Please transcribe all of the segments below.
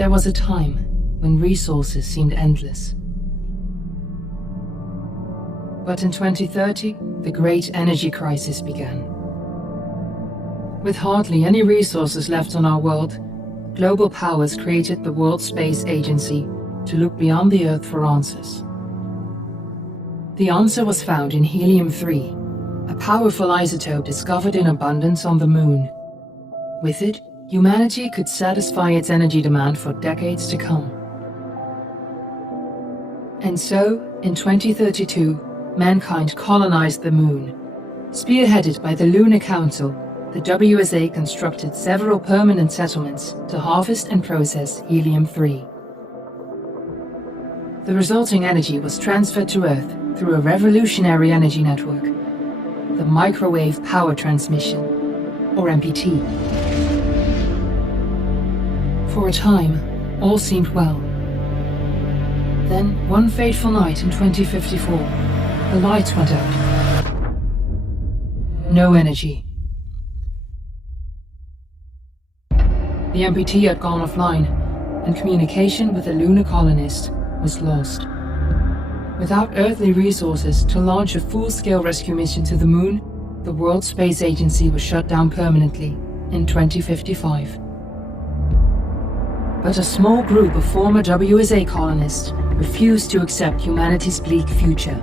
There was a time when resources seemed endless. But in 2030, the great energy crisis began. With hardly any resources left on our world, global powers created the World Space Agency to look beyond the Earth for answers. The answer was found in helium-3, a powerful isotope discovered in abundance on the Moon. With it, humanity could satisfy its energy demand for decades to come. And so, in 2032, mankind colonized the Moon. Spearheaded by the Lunar Council, the WSA constructed several permanent settlements to harvest and process helium-3. The resulting energy was transferred to Earth through a revolutionary energy network, the Microwave Power Transmission, or MPT. For a time, all seemed well. Then, one fateful night in 2054, the lights went out. No energy. The MPT had gone offline, and communication with the lunar colonist was lost. Without earthly resources to launch a full-scale rescue mission to the Moon, the World Space Agency was shut down permanently in 2055. But a small group of former WSA colonists refused to accept humanity's bleak future.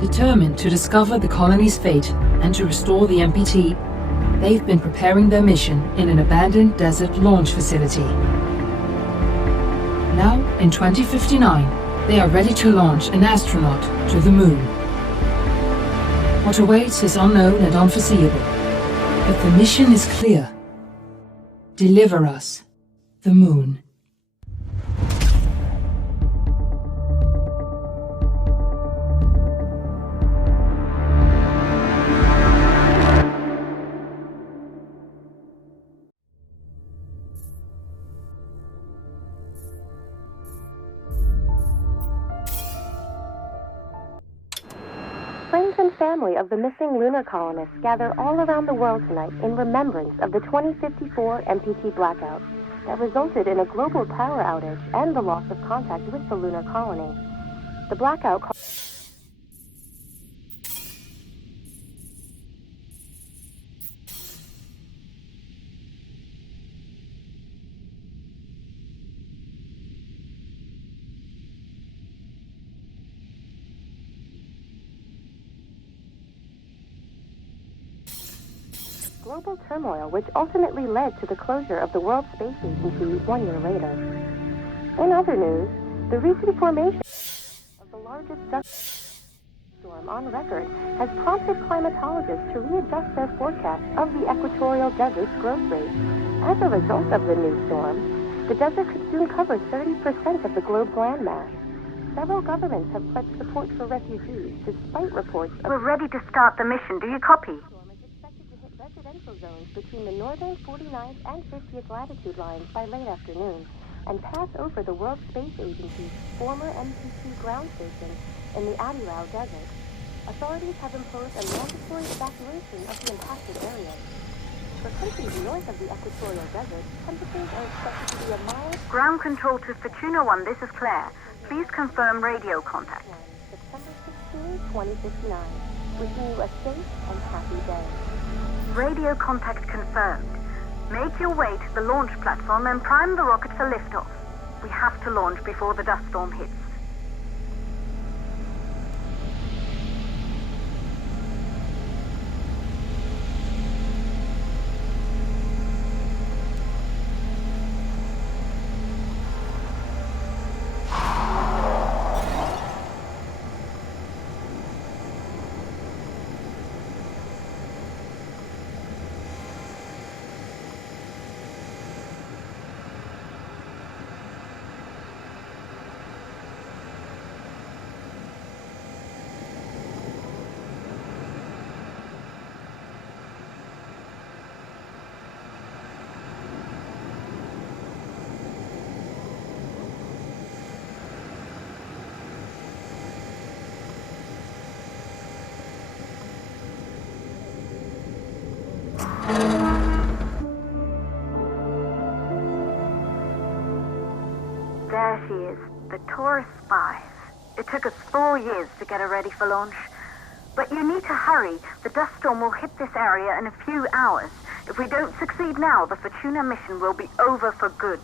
Determined to discover the colony's fate and to restore the MPT, they've been preparing their mission in an abandoned desert launch facility. Now, in 2059, they are ready to launch an astronaut to the Moon. What awaits is unknown and unforeseeable, but the mission is clear. Deliver us the Moon. Friends and family of the missing lunar colonists gather all around the world tonight in remembrance of the 2054 MPT blackout that resulted in a global power outage and the loss of contact with the lunar colony. The blackout global turmoil, which ultimately led to the closure of the World Space Agency 1 year later. In other news, the recent formation of the largest dust storm on record has prompted climatologists to readjust their forecast of the equatorial desert's growth rate. As a result of the new storm, the desert could soon cover 30% of the globe's landmass. Several governments have pledged support for refugees, despite reports of... We're ready to start the mission. Do you copy? Residential zones between the northern 49th and 50th latitude lines by late afternoon and pass over the World Space Agency's former MPT ground station in the Adirau Desert. Authorities have imposed a mandatory evacuation of the impacted areas. For countries north of the equatorial desert, temperatures are expected to be a mild... Ground control to Fortuna 1, this is Claire. Please confirm radio contact. September 16, 2059. Wishing you a safe and happy day. Radio contact confirmed. Make your way to the launch platform and prime the rocket for liftoff. We have to launch before the dust storm hits. The Taurus 5. It took us 4 years to get her ready for launch. But you need to hurry. The dust storm will hit this area in a few hours. If we don't succeed now, the Fortuna mission will be over for good.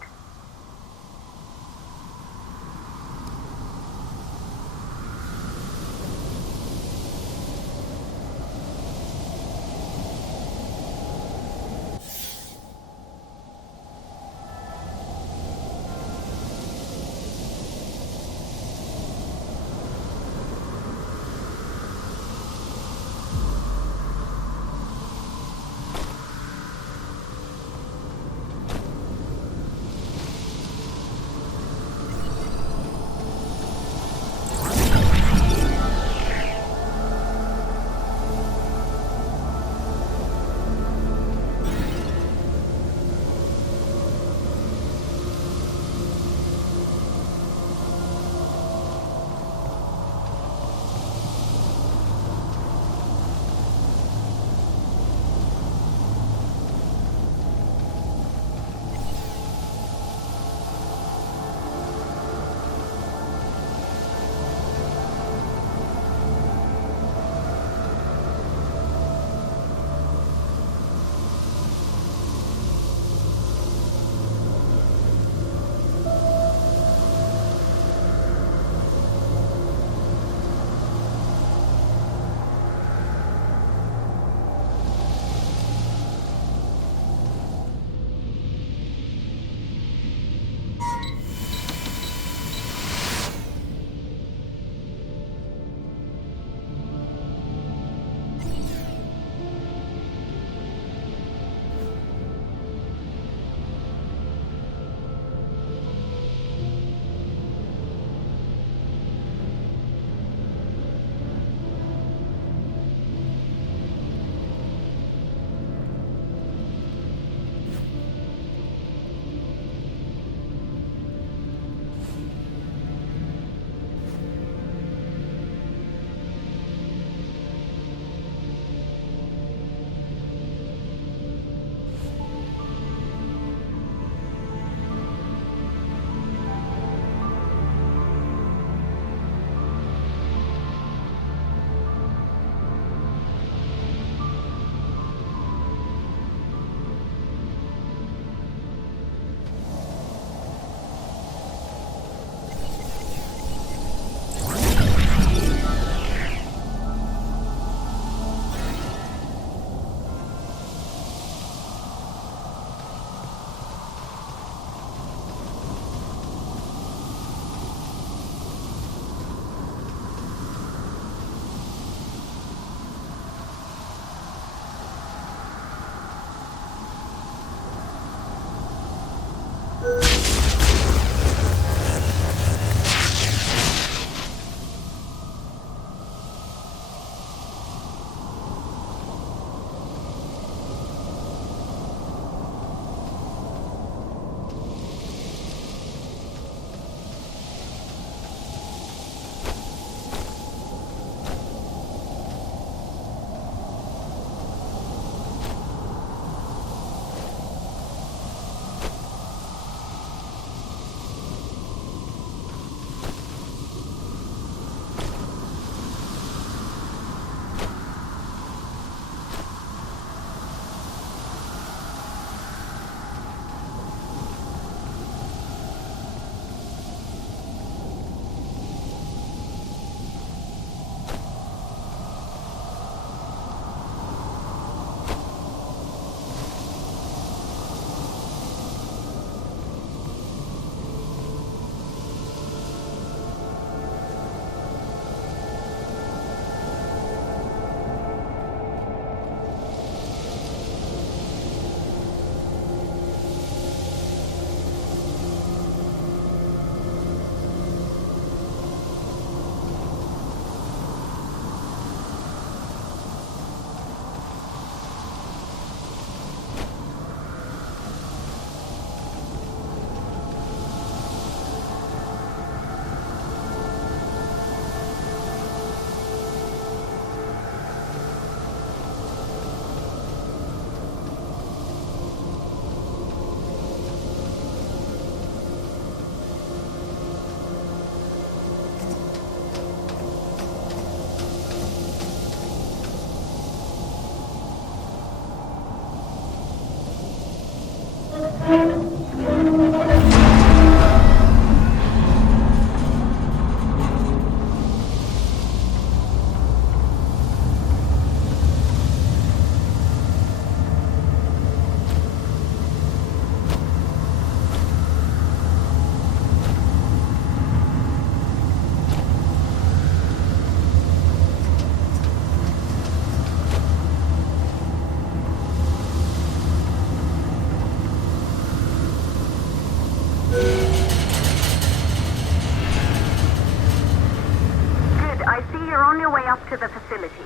up to the facility.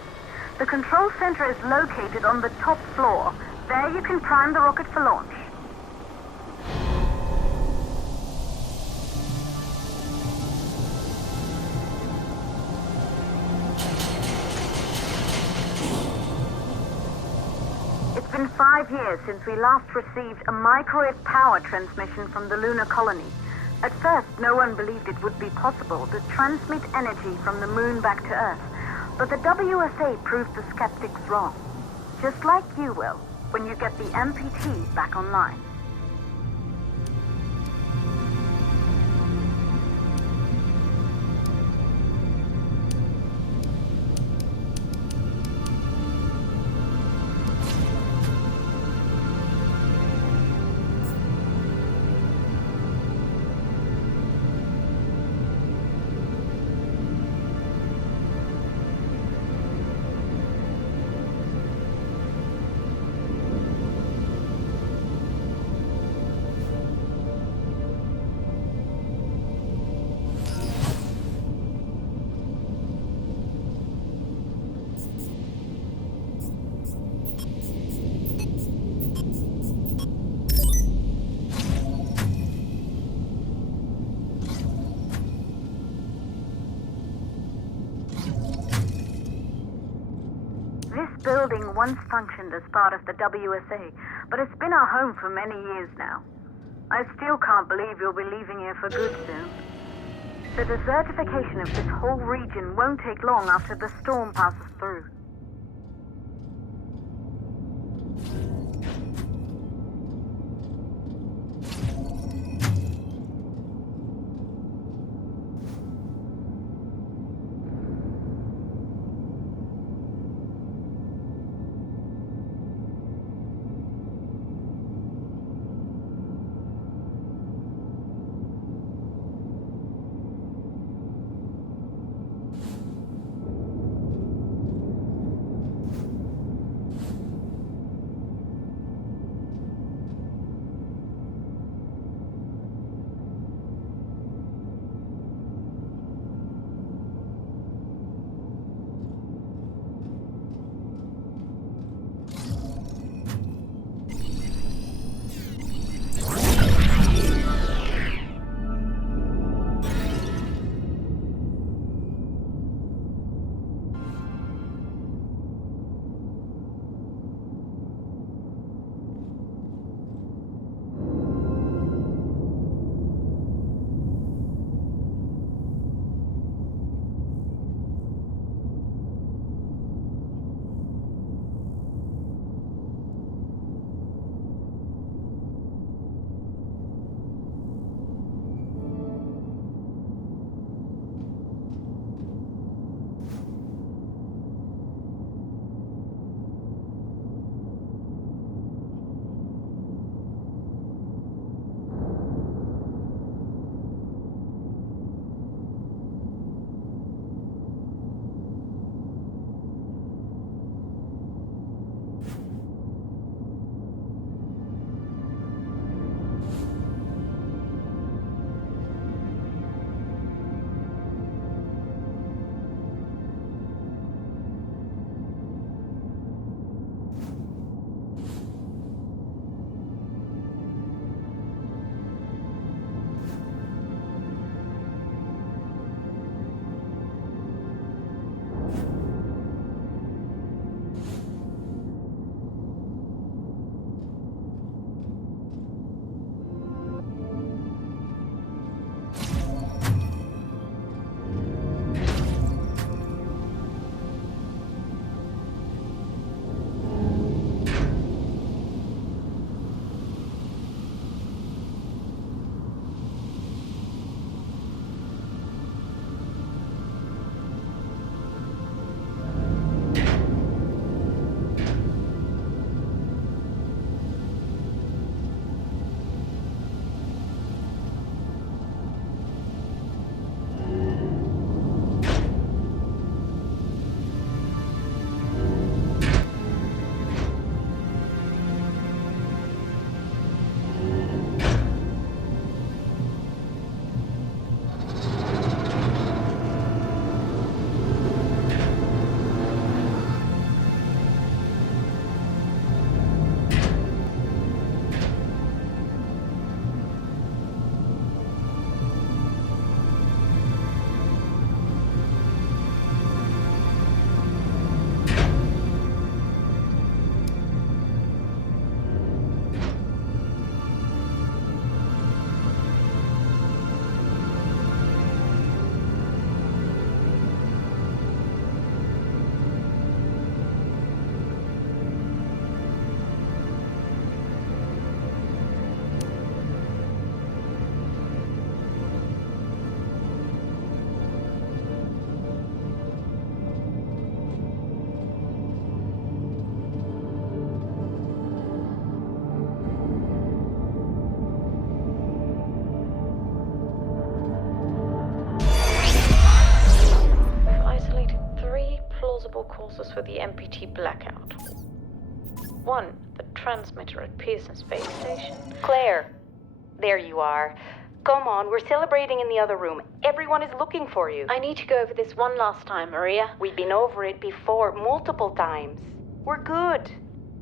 The control center is located on the top floor. There you can prime the rocket for launch. It's been 5 years since we last received a microwave power transmission from the lunar colony. At first, no one believed it would be possible to transmit energy from the moon back to Earth. But the WSA proved the skeptics wrong. Just like you will, when you get the MPT back online. This building once functioned as part of the WSA, but it's been our home for many years now. I still can't believe you'll be leaving here for good soon. The desertification of this whole region won't take long after the storm passes through. possible causes for the MPT blackout. 1. The transmitter at Pearson Space Station. Claire, there you are. Come on, we're celebrating in the other room. Everyone is looking for you. I need to go over this one last time, Maria. We've been over it before, multiple times. We're good.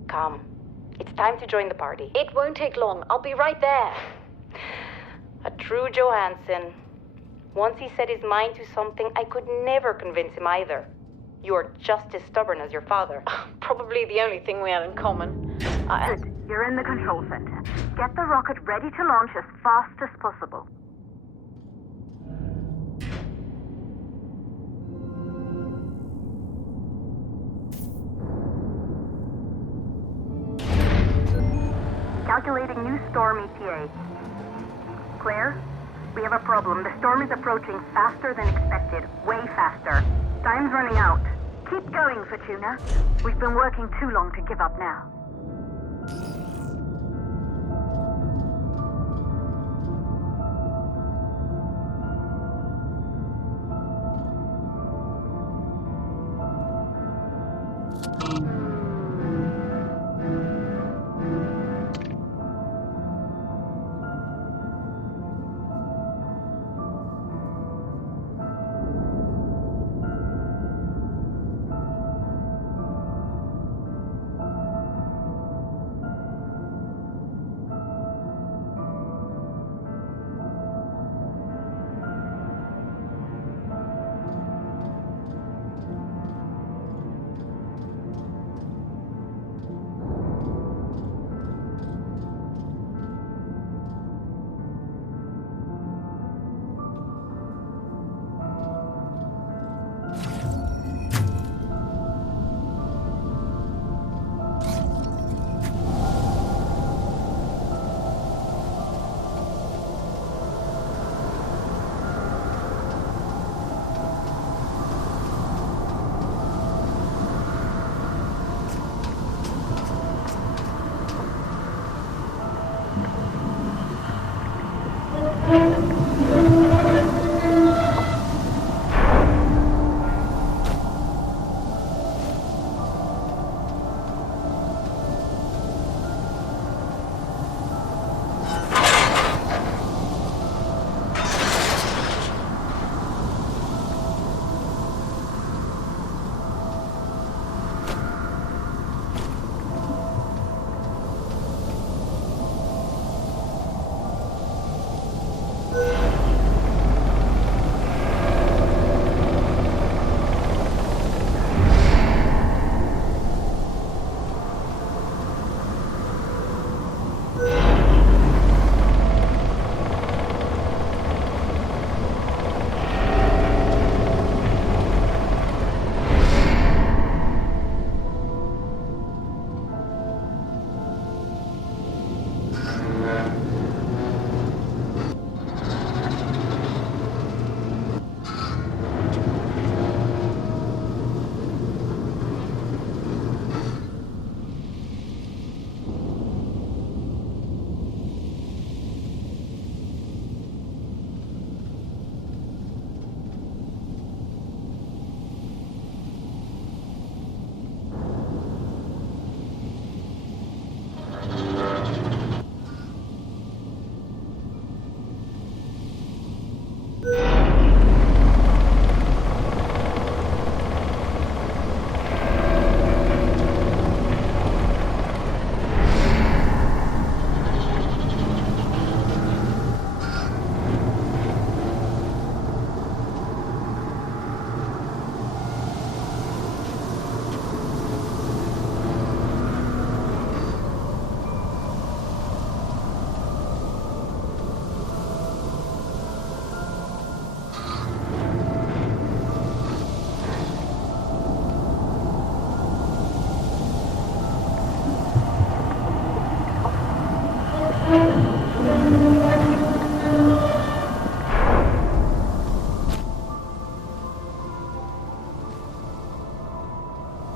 Come, it's time to join the party. It won't take long. I'll be right there. A true Johansson. Once he set his mind to something, I could never convince him either. You're just as stubborn as your father. Probably the only thing we have in common. Good. You're in the control center. Get the rocket ready to launch as fast as possible. Calculating new storm ETA. Claire, we have a problem. The storm is approaching faster than expected. Way faster. Time's running out. Keep going, Fortuna. We've been working too long to give up now.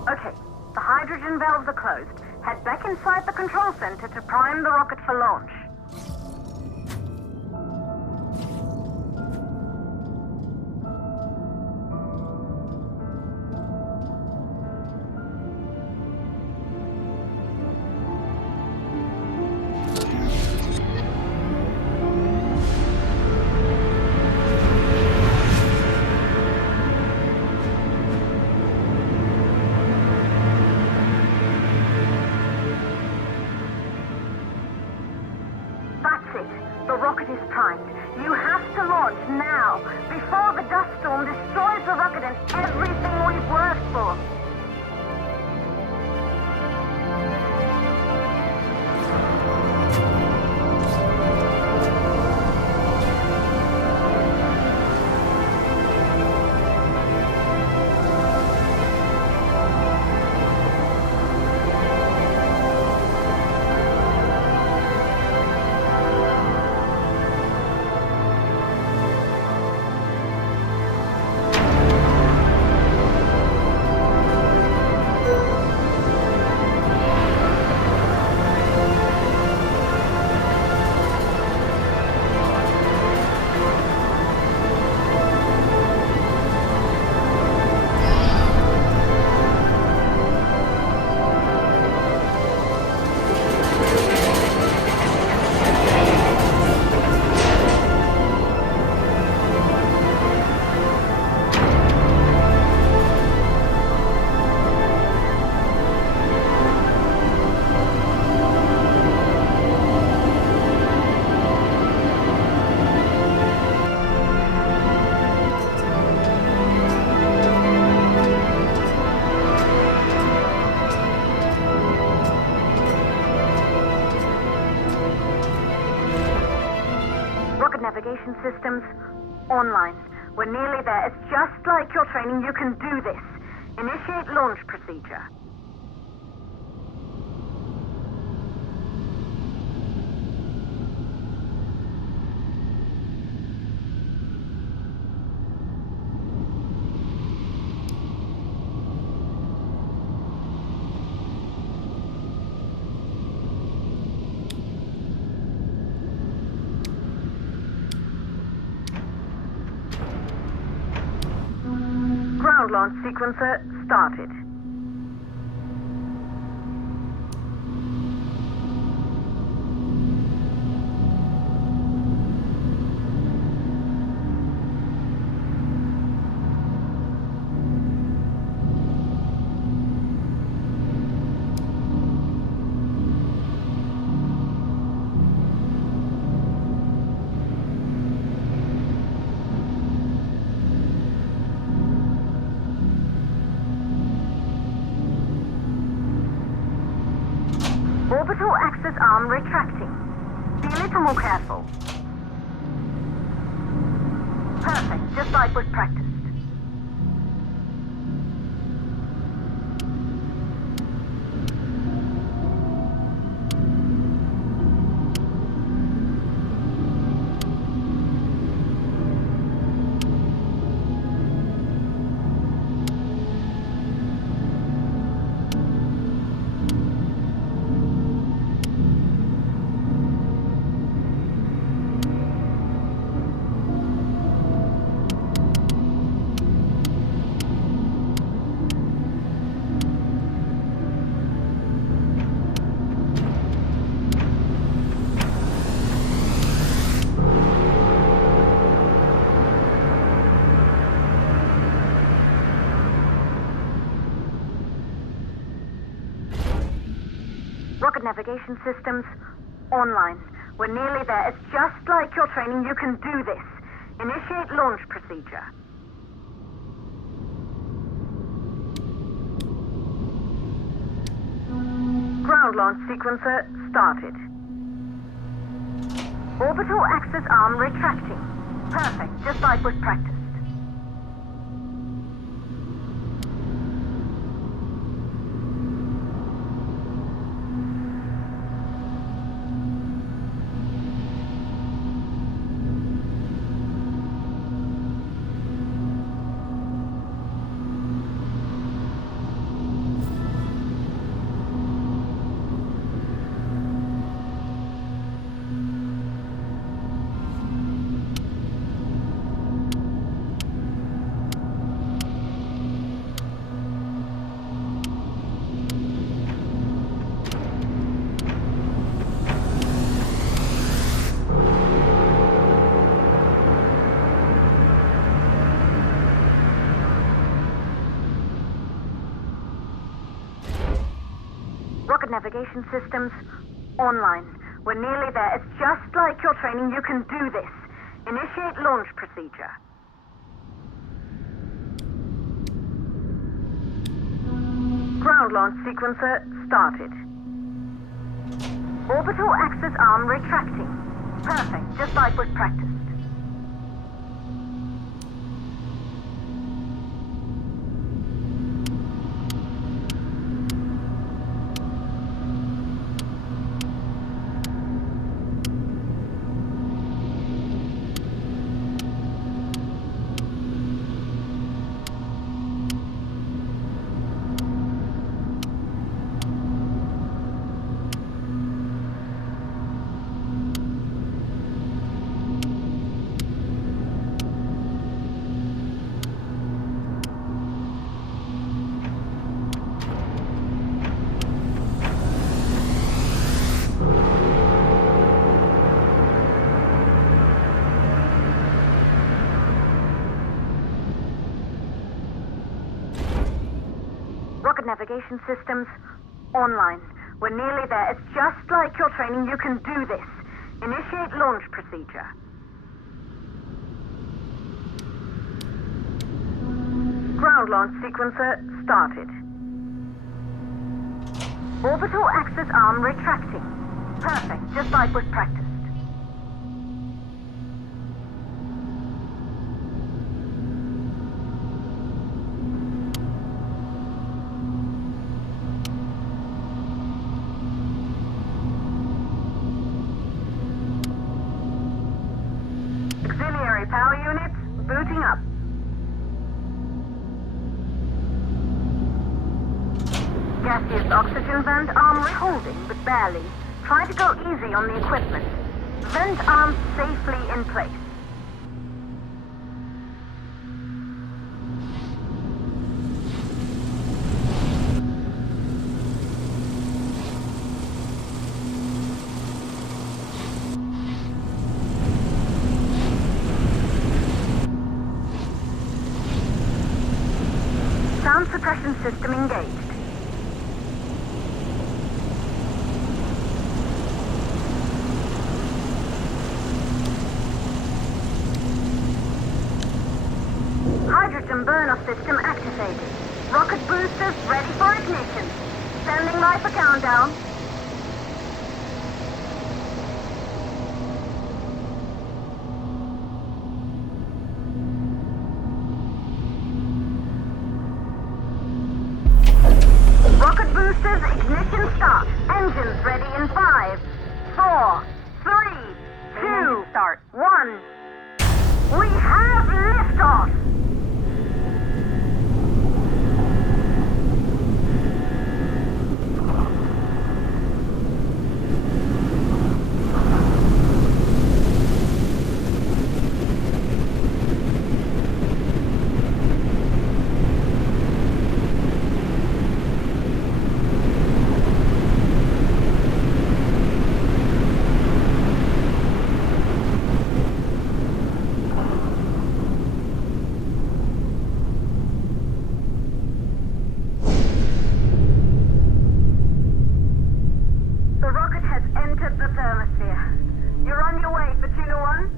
Okay, the hydrogen valves are closed. Head back inside the control center to prime the rocket for launch. navigation systems online. We're nearly there. It's just like your training. You can do this. Initiate launch procedure. Ground launch sequencer started. Orbital access arm retracting. Be a little more careful. Perfect, just like was practiced. Rocket navigation systems online. We're nearly there. It's just like your training. You can do this. Initiate launch procedure. Ground launch sequencer started. Orbital access arm retracting. Perfect, just like was practiced. Rocket navigation systems online. We're nearly there. It's just like your training. You can do this. Initiate launch procedure. Ground launch sequencer started. Orbital access arm retracting. Perfect, just like was practiced. Rocket navigation systems online. We're nearly there. It's just like your training. You can do this. Initiate launch procedure. Ground launch sequencer started. Orbital access arm retracting. Perfect, just like was practiced. Booting up. Gaseous oxygen vent arm holding, but barely. Try to go easy on the equipment. Vent arm safely in place. Sound suppression system engaged. Hydrogen burner system activated. Rocket boosters ready for ignition. Standing by for countdown. Rocket boosters ignition start. Engines ready in 5, 4, 3, 2, start 1. We have liftoff. The rocket has entered the thermosphere. You're on your way, Fortuna 1.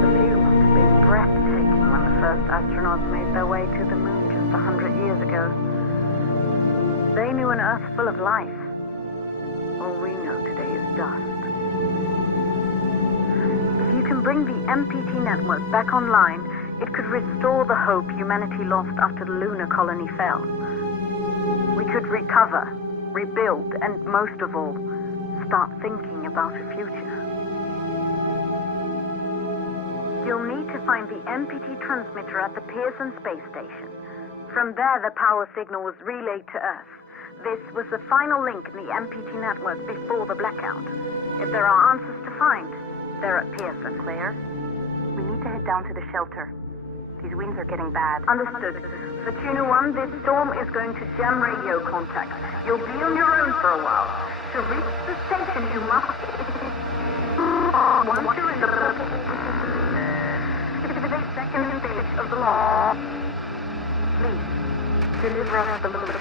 The view must have been breathtaking when the first astronauts made their way to the moon just 100 years ago. They knew an Earth full of life. All we know today is dust. If you can bring the MPT network back online, it could restore the hope humanity lost after the lunar colony fell. We could recover, rebuild, and most of all, start thinking about a future. You'll need to find the MPT transmitter at the Pearson space station. From there, the power signal was relayed to Earth. This was the final link in the MPT network before the blackout. If there are answers to find, they're at Pearson. Claire, we need to head down to the shelter. These winds are getting bad. Understood. Fortuna 1, this storm is going to jam radio contact. You'll be on your own for a while. To reach the station, you must... Once you're in the... second stage of the launch. Please, deliver us the moon.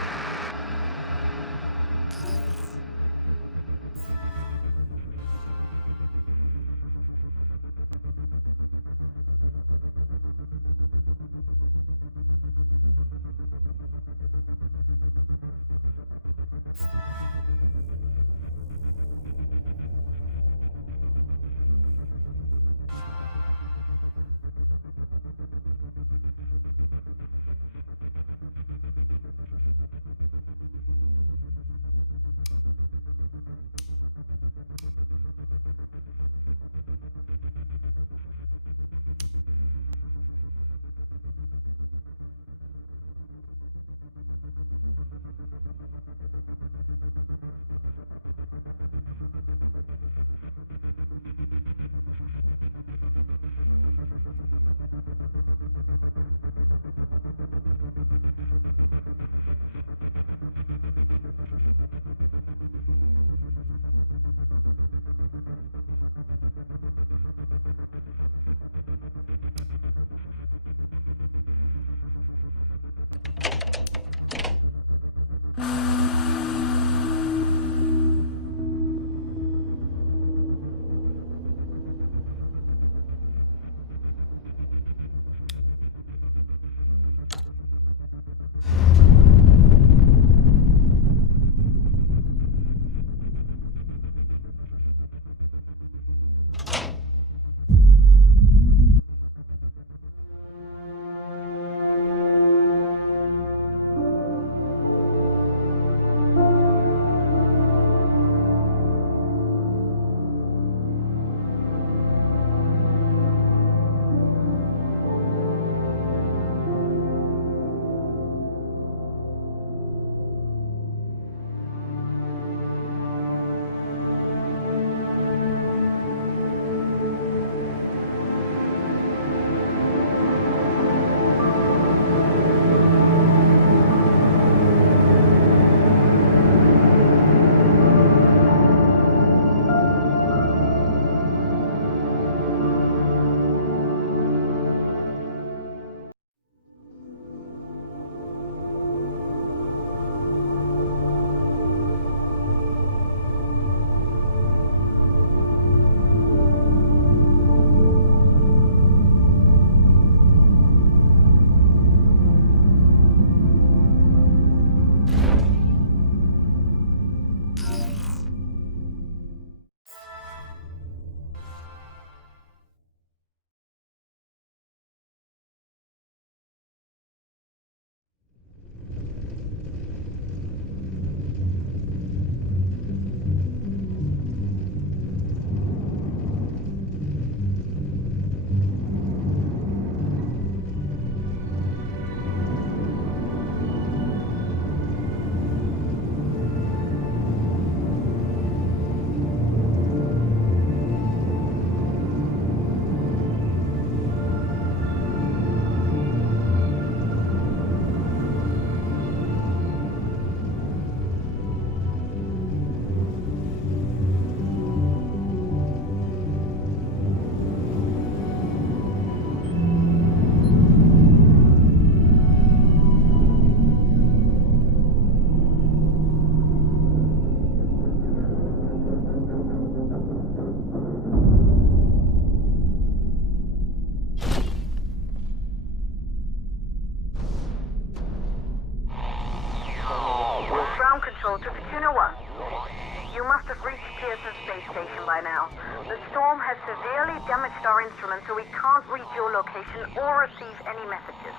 Control to Fortuna 1. You must have reached Pearson Space Station by now. The storm has severely damaged our instruments, so we can't read your location or receive any messages.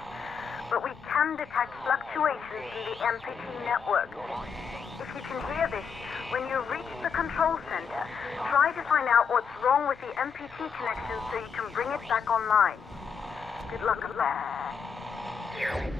But we can detect fluctuations in the MPT network. If you can hear this, when you reach the control center, try to find out what's wrong with the MPT connection so you can bring it back online. Good luck up there.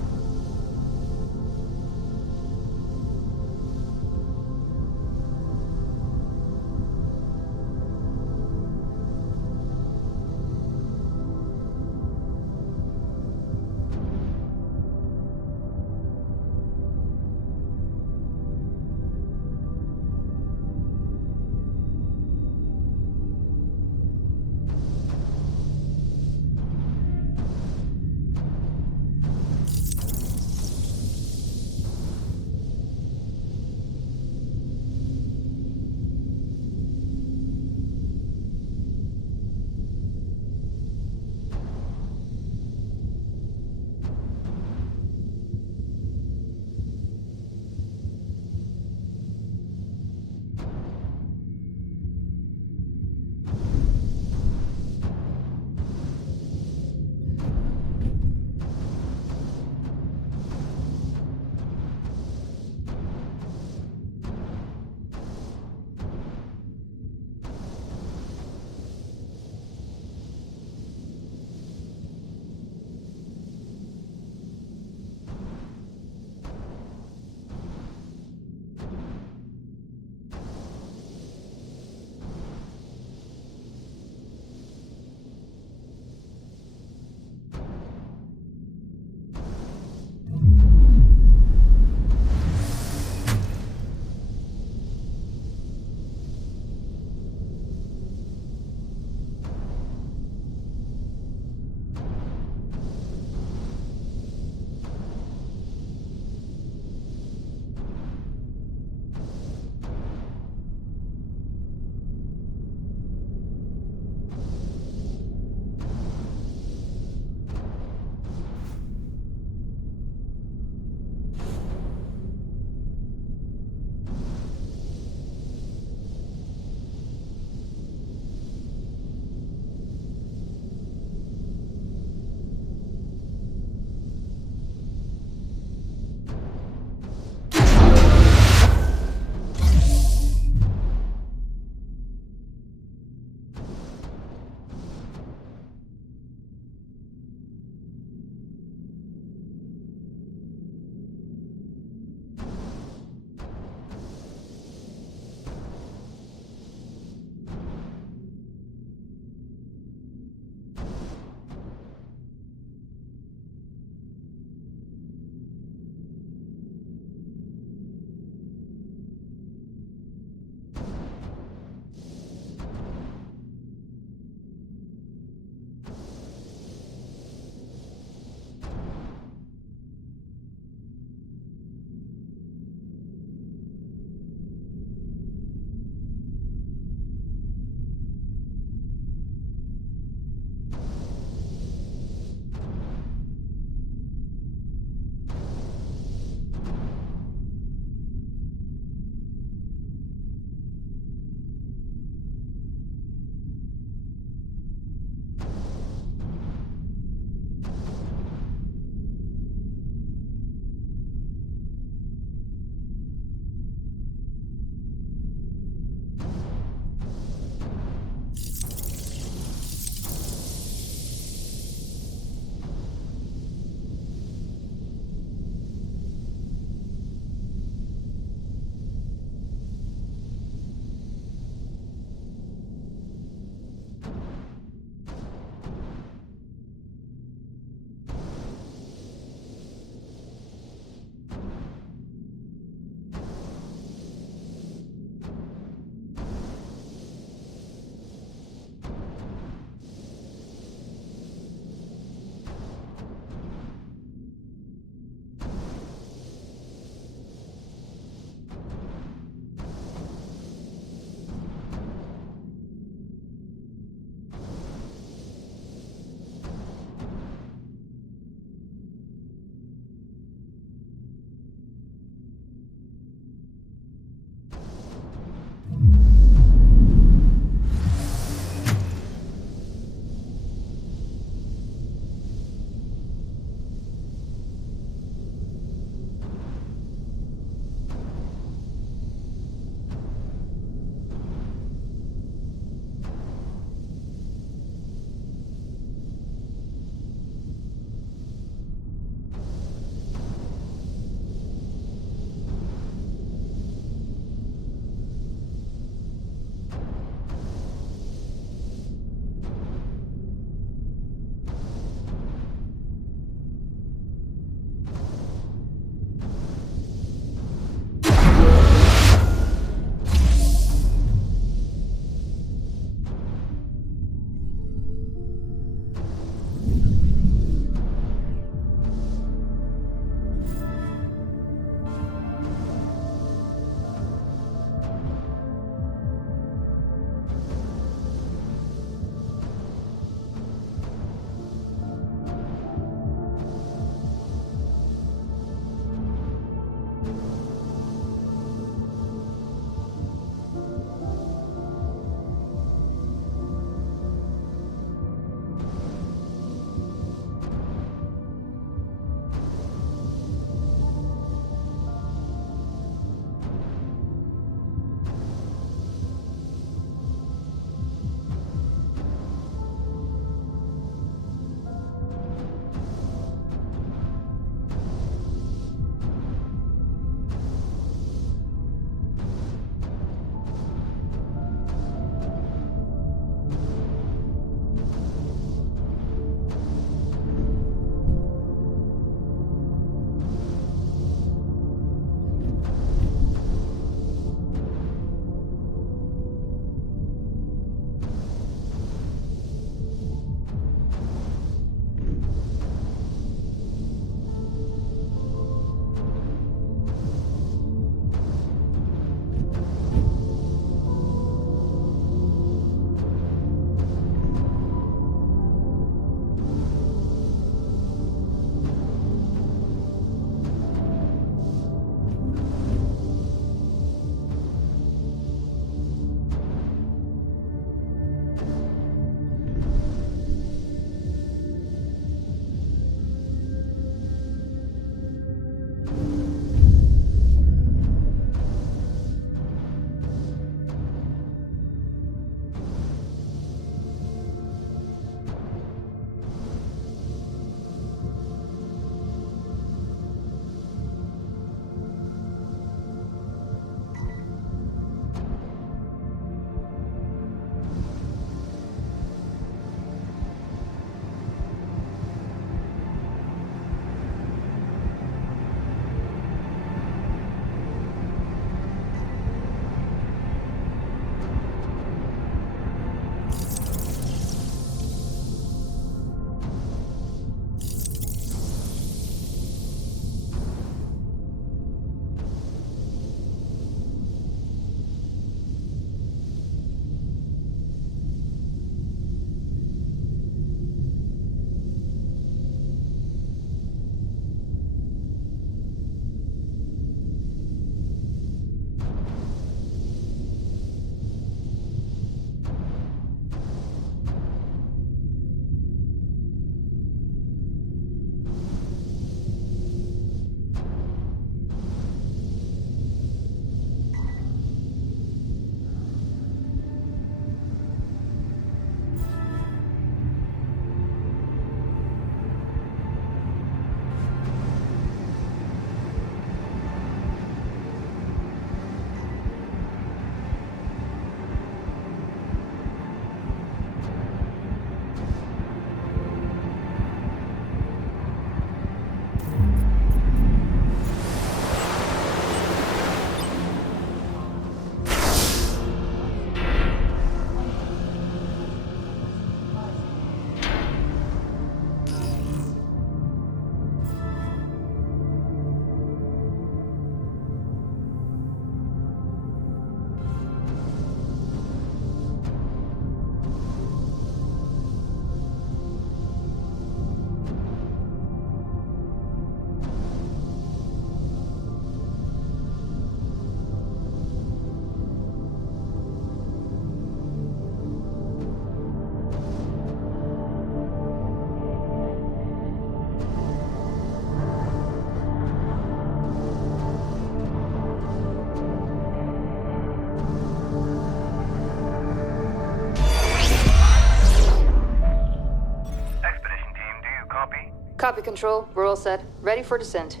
Copy, Control. We're all set. Ready for descent.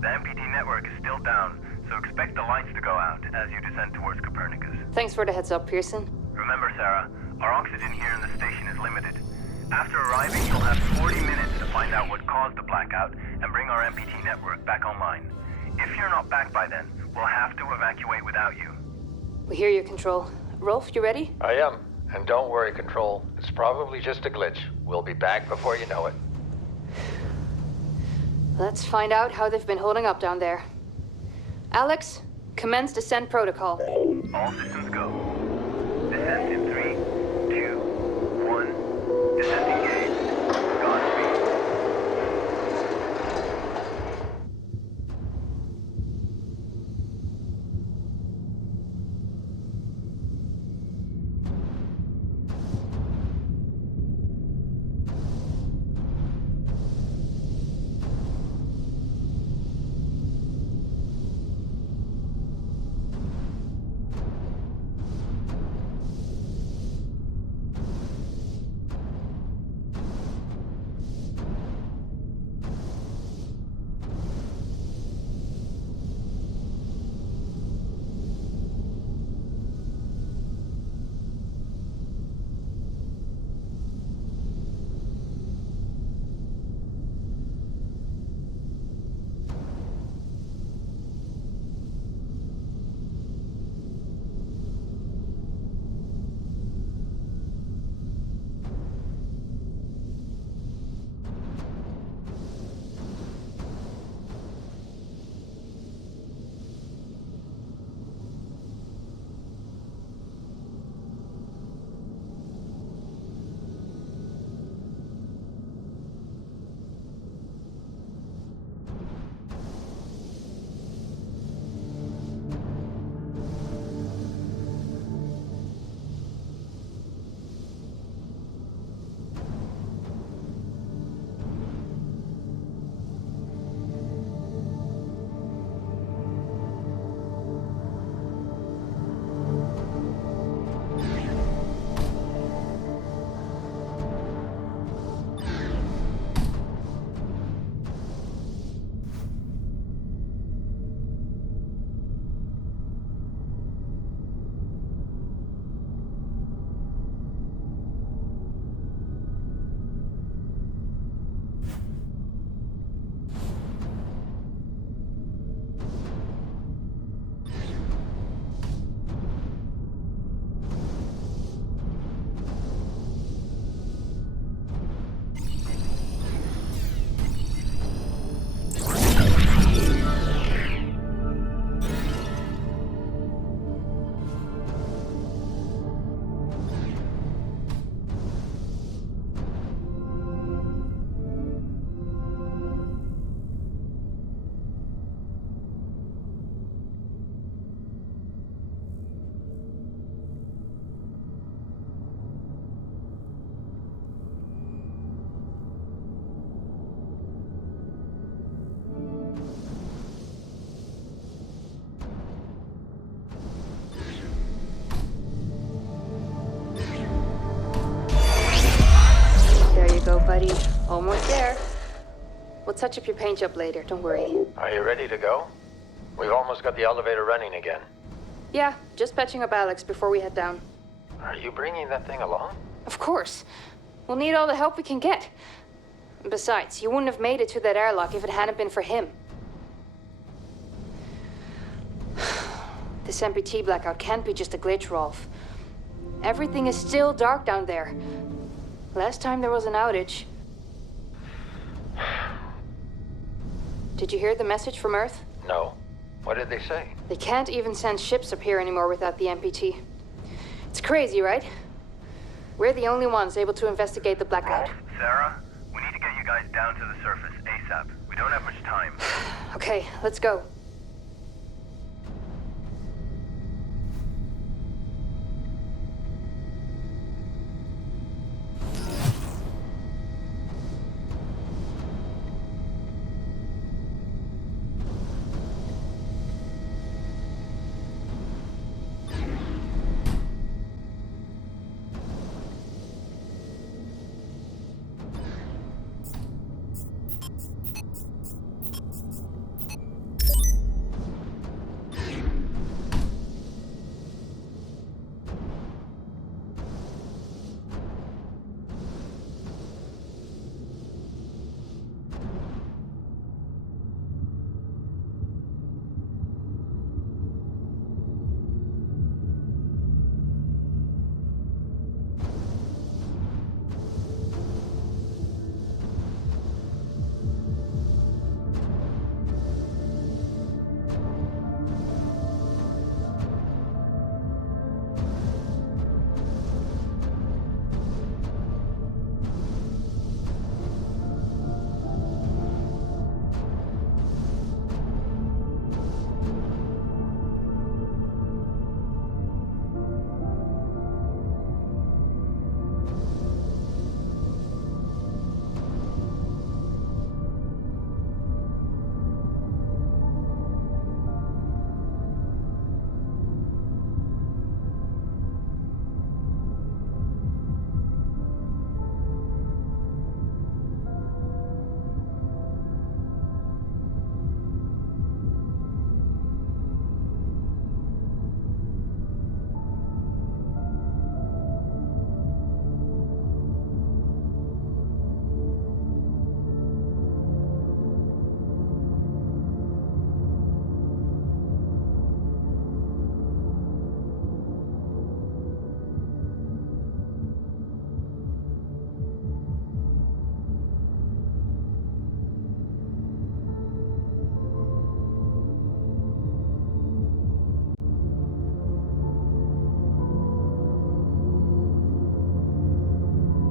The MPT network is still down, so expect the lights to go out as you descend towards Copernicus. Thanks for the heads up, Pearson. Remember, Sarah, our oxygen here in the station is limited. After arriving, you'll have 40 minutes to find out what caused the blackout and bring our MPT network back online. If you're not back by then, we'll have to evacuate without you. We hear you, Control. Rolf, you ready? I am. And don't worry, Control. It's probably just a glitch. We'll be back before you know it. Let's find out how they've been holding up down there. Alex, commence descent protocol. All systems go. Descent in 3, 2, 1. Descent engaged. Godspeed. buddy. Almost there. We'll touch up your paint job later, don't worry. Are you ready to go? We've almost got the elevator running again. Yeah, just patching up Alex before we head down. Are you bringing that thing along? Of course. We'll need all the help we can get. Besides, you wouldn't have made it to that airlock if it hadn't been for him. This MPT blackout can't be just a glitch, Rolf. Everything is still dark down there. Last time there was an outage. Did you hear the message from Earth? No. What did they say? They can't even send ships up here anymore without the MPT. It's crazy, right? We're the only ones able to investigate the blackout. Rolf, Sarah, we need to get you guys down to the surface ASAP. We don't have much time. Okay, let's go.